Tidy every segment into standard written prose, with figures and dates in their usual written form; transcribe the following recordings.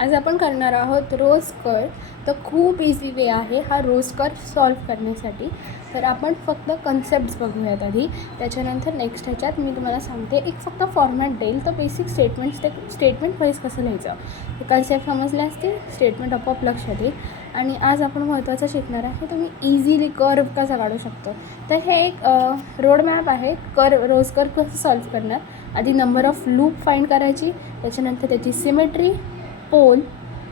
आज आपण करणार आहोत रोज कर्व. तर खूप इझी वे आहे हा रोज कर्व सॉल्व करण्यासाठी. तर आपण फक्त कन्सेप्ट्स बघूयात आधी, त्याच्यानंतर नेक्स्ट ह्याच्यात मी तुम्हाला सांगते एक फक्त फॉर्मॅट देईल. तर बेसिक स्टेटमेंट्स, ते स्टेटमेंट वाईज कसं लिहायचं, ते कन्सेप्ट समजले असतील, स्टेटमेंट आपोआप लक्षात येईल. आणि आज आपण महत्त्वाचं शिकणार आहे तुम्ही इझिली कर्व कसा काढू शकतो. तर हे एक रोड मॅप आहे रोज कर्व कसं सॉल्व करणार. आधी नंबर ऑफ लूप फाइंड करायची, त्याच्यानंतर त्याची सिमेट्री, पोल,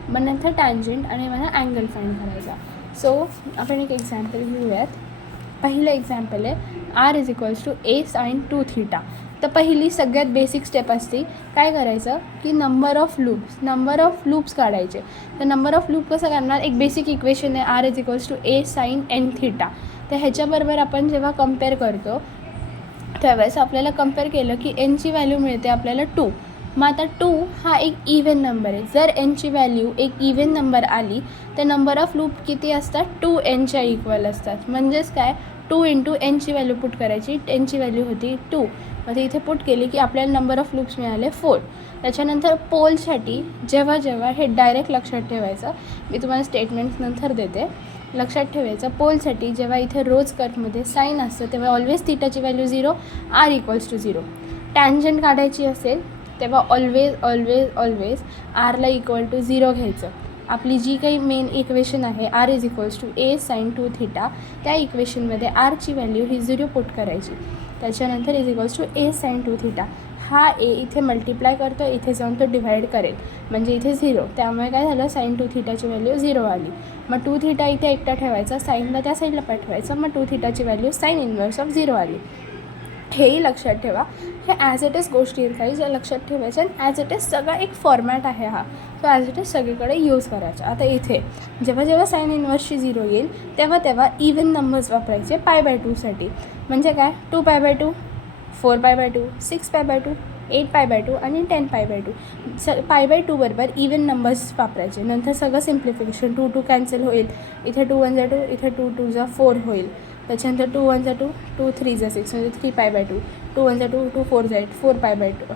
मग नंतर टँजंट आणि मला अँगल फाइंड करायचा. सो आपण एक एक्झाम्पल घेऊयात. पहिलं एक्झाम्पल आहे r = a sin 2θ. तर पहिली सगळ्यात बेसिक स्टेप असते काय करायचं की नंबर ऑफ लूप्स काढायचे. तर नंबर ऑफ लूप कसं करणार, एक बेसिक इक्वेशन आहे r = a sin nθ. तर ह्याच्याबरोबर आपण जेव्हा कम्पेअर करतो त्यावेळेस आपल्याला कम्पेअर केलं की nची व्हॅल्यू मिळते आपल्याला 2. मग आता 2 हा एक इव्हन नंबर आहे. जर nची व्हॅल्यू एक इव्हन नंबर आली तर नंबर ऑफ लूप किती असतात, 2nच्या इक्वल असतात. म्हणजेच काय, 2 × nची व्हॅल्यू पुट करायची. nची व्हॅल्यू होती 2, मग ते इथे पुट केली की आपल्याला नंबर ऑफ लूप्स मिळाले 4. त्याच्यानंतर पोलसाठी जेव्हा हे डायरेक्ट लक्षात ठेवायचं, मी तुम्हाला स्टेटमेंट्स नंतर देते, लक्षात ठेवायचं. पोलसाठी जेव्हा इथे रोज कर्वमध्ये साईन असतं तेव्हा ऑलवेज थीटाची व्हॅल्यू 0, r = 0. टँजंट काढायची असेल तेव्हा ऑलवेज आरला इक्वल टू 0 घ्यायचं. आपली जी काही मेन इक्वेशन आहे r = a sin 2θ, त्या इक्वेशनमध्ये आरची व्हॅल्यू ही 0 पुट करायची. त्याच्यानंतर = a sin 2θ. हा a इथे मल्टिप्लाय करतो, इथे जाऊन तो डिवाईड करेल म्हणजे इथे 0. त्यामुळे काय झालं, sin 2θची व्हॅल्यू 0 आली. मग 2θ इथे एकटा ठेवायचा, साईनला त्या साईडला पाठवायचं, मग 2θची व्हॅल्यू sin 1/0 आली. हेही लक्षात ठेवा. हे ॲज इट इज गोष्टी आहेत काही ज्या लक्षात ठेवायच्या, आणि ॲज इट इज सगळा एक फॉर्मॅट आहे हा. तो ॲज इट इज सगळीकडे यूज करायचा. आता इथे जेव्हा sin 1ची 0 येईल तेव्हा इव्हन नंबर्स वापरायचे π/2साठी. म्हणजे काय, 2π/2, 4π/2, 6π/2, 8π/2 आणि 10π/2. π/2 बरोबर इव्हन नंबर्स वापरायचे. नंतर सगळं सिम्प्लिफिकेशन, 2 2 कॅन्सल होईल, इथे 2 1 2, इथे 2 2 4 होईल. त्याच्यानंतर 2 1 2, 2 3 6 म्हणजे 3π/2, 2 1 2, 2 4 8, 4π/2,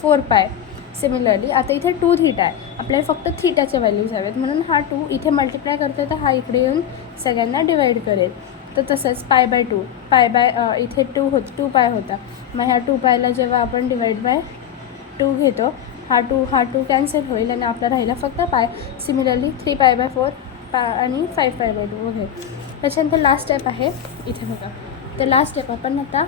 4π. सिमिलरली आता इथे 2θ आहे, आपल्याला फक्त थीटाच्या व्हॅल्यूज हव्यात, म्हणून हा 2 इथे मल्टिप्लाय करतो तर हा इकडे येऊन सगळ्यांना डिवाईड करेल. तर तसंच π/2, इथे 2π होता, मग ह्या 2πला जेव्हा आपण डिवाईड बाय 2 घेतो, हा 2 कॅन्सल होईल आणि आपला राहिला फक्त π. सिमिलरली 3π/4 आणि 5π/2 वगैरे. त्याच्यानंतर लास्ट स्टेप आहे इथे बघा. तर लास्ट स्टेप आपण आता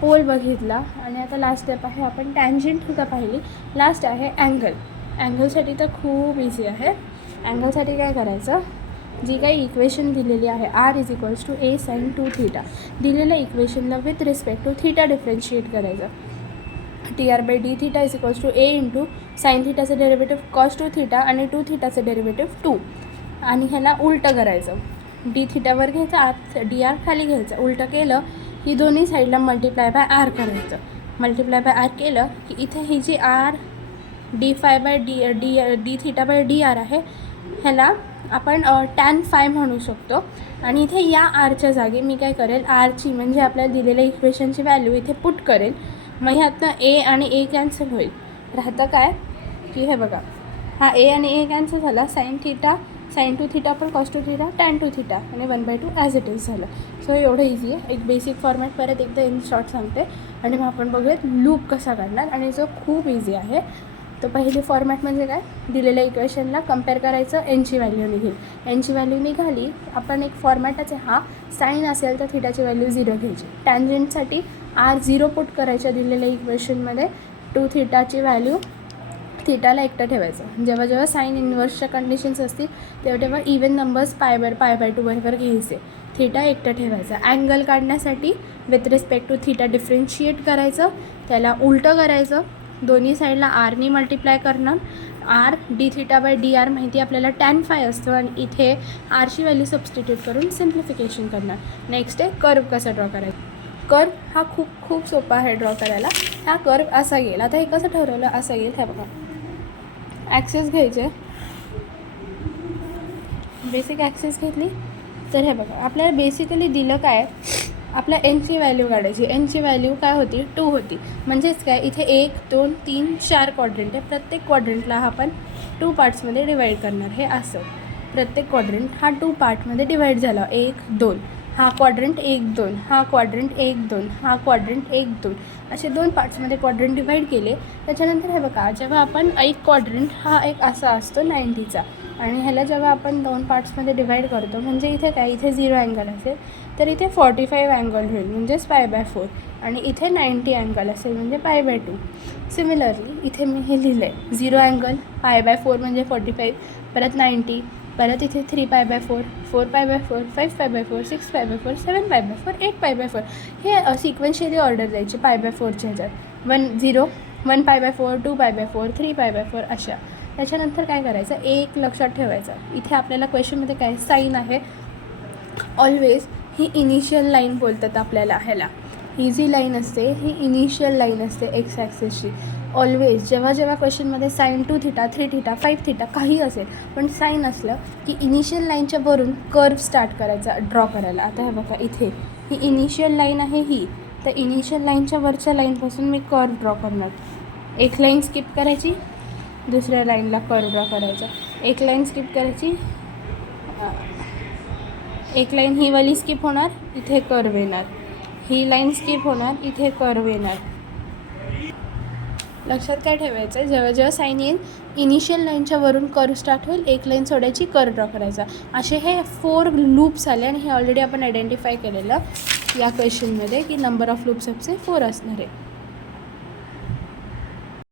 पोल बघितला, आणि आता लास्ट स्टेप आहे आपण टँजंट सुद्धा पाहिली. लास्ट आहे ॲंगलसाठी तर खूप इझी आहे. ॲंगलसाठी काय करायचं, जी काही इक्वेशन दिलेली आहे r = a sin 2θ, दिलेल्या इक्वेशनला with respect to theta differentiate करायचं. dr/dθ = a × sin θचं डेरिव्हेटिव्ह cos 2θ आणि 2θचं डेरिव्हेटिव्ह 2, आणि ह्याला उलटं करायचं. dθवर घ्यायचं, आत dr खाली घ्यायचं. उलटं केलं की दोन्ही साईडला मल्टिप्लाय बाय r करायचं. मल्टिप्लाय बाय r केलं की इथे ही जी r dθ/dr आहे ह्याला आपण tan phi म्हणू शकतो. आणि इथे या rच्या जागी मी काय करेल, rची म्हणजे आपल्याला दिलेल्या इक्वेशनची व्हॅल्यू इथे पुट करेल. मग ह्यातनं a आणि a कॅन्सल होईल. राहतं काय की हे बघा, हा a आणि a कॅन्सल झाला, sin 2θ पण cos 2θ, tan 2θ आणि 1/2 ॲज इट इज झालं. सो एवढं इझी आहे. एक बेसिक फॉर्मॅट परत एकदा इन शॉर्ट सांगते आणि मग आपण बघूयात लूप कसा काढणार, आणि जो खूप इझी आहे. तर पहिली फॉर्मॅट म्हणजे काय, दिलेल्या इक्वेशनला कंपेअर करायचं, एनची व्हॅल्यू निघेल. एनची व्हॅल्यू निघाली, आपण एक फॉर्मॅटच आहे हा. साईन असेल तर थीटाची व्हॅल्यू 0 घ्यायची. टँजंटसाठी r 0 पुट करायच्या दिलेल्या इक्वेशनमध्ये, 2θची व्हॅल्यू थीटाला एकटं ठेवायचं. जेव्हा साईन इन्व्हर्सच्या कंडिशन्स असतील तेव्हा इव्हन नंबर्स π/2 बरोबर घ्यायचे, थीटा एकटं ठेवायचं. ॲंगल काढण्यासाठी with respect to theta differentiate करायचं, त्याला उलटं करायचं, दोन्ही साईडला आरनी मल्टिप्लाय करणार. r dθ/dr माहिती आपल्याला tan phi असतं, आणि इथे आरची व्हॅल्यू सबस्टिट्यूट करून सिम्प्लिफिकेशन करणार. नेक्स्ट आहे कर्व कसा ड्रॉ करायचा. कर्व हा खूप सोपा आहे ड्रॉ करायला. हा कर्व असा येईल. आता हे कसं ठरवलं, असा येईल. हे बघा, ॲक्सिस घ्यायचे, बेसिक ॲक्सिस घेतली तर हे बघा आपल्याला बेसिकली दिलं काय, आपल्या एनची व्हॅल्यू काढायची. एनची व्हॅल्यू काय होती, 2 होती. म्हणजेच काय, इथे 1 2 3 4 क्वाड्रंट आहे. प्रत्येक क्वाड्रंटला आपण 2 पार्ट्समध्ये डिवाईड करणार. हे असं प्रत्येक क्वाड्रंट हा 2 पार्टमध्ये डिवाईड झाला. 1 2 हा क्वाड्रंट 1 2 हा क्वाड्रंट 1 2 हा क्वाड्रंट 1 2 असे 2 पार्ट्समध्ये क्वाड्रंट डिवाईड केले. त्याच्यानंतर हे बघा, जेव्हा आपण एक क्वाड्रंट हा एक असा असतो 90चा आणि ह्याला जेव्हा आपण 2 पार्ट्समध्ये डिवाईड करतो म्हणजे इथे काय, इथे 0 अँगल असेल तर इथे 45 अँगल होईल म्हणजेच π/4 आणि इथे 90 अँगल असेल म्हणजे π/2. सिमिलरली इथे मी हे लिहिलं आहे 0 अँगल π/4 म्हणजे 45, परत 90, परत इथे 3π/4 4π/4 5π/4 6π/4 7π/4 8π/4 हे सिक्वेन्शियली ऑर्डर द्यायची π/4च्या ह्याच्यात 1 0 1π/4 2π/4 3π/4 अशा. त्याच्यानंतर काय करायचं, एक लक्षात ठेवायचं, इथे आपल्याला क्वेश्चनमध्ये काय साईन आहे. ऑलवेज ही इनिशियल लाईन बोलतात आपल्याला ह्याला. ही जी लाईन असते ही इनिशियल लाईन असते एक्स ॲक्सिसची. ऑलवेज जेव्हा जेव्हा क्वेश्चनमध्ये साईन 2 थीटा 3 थीटा 5 थीटा काही असेल पण साईन असलं की इनिशियल लाईनच्या वरून कर्व स्टार्ट करायचा ड्रॉ करायला. आता हे बघा, इथे ही इनिशियल लाईन आहे ही, तर इनिशियल लाईनच्या वरच्या लाईनपासून मी कर्व ड्रॉ करणार. एक लाईन स्किप करायची, दुसऱ्या लाईनला कर्व ड्रॉ करायचा. एक लाईन स्किप करायची, एक लाईन ही वाली स्किप होणार, इथे कर्व येणार. ही लाईन स्किप होणार, इथे कर्व येणार. लक्षात काय ठेवायचं आहे, जेव्हा जेव्हा साईन येईल इनिशियल लाईनच्या वरून कर्व स्टार्ट होईल, एक लाईन सोडायची, कर्व ड्रॉ करायचा. असे हे 4 लूप्स आले आणि हे ऑलरेडी आपण आयडेंटिफाय केलेलं या क्वेश्चनमध्ये की नंबर ऑफ लूप्स आपले 4 असणार आहे.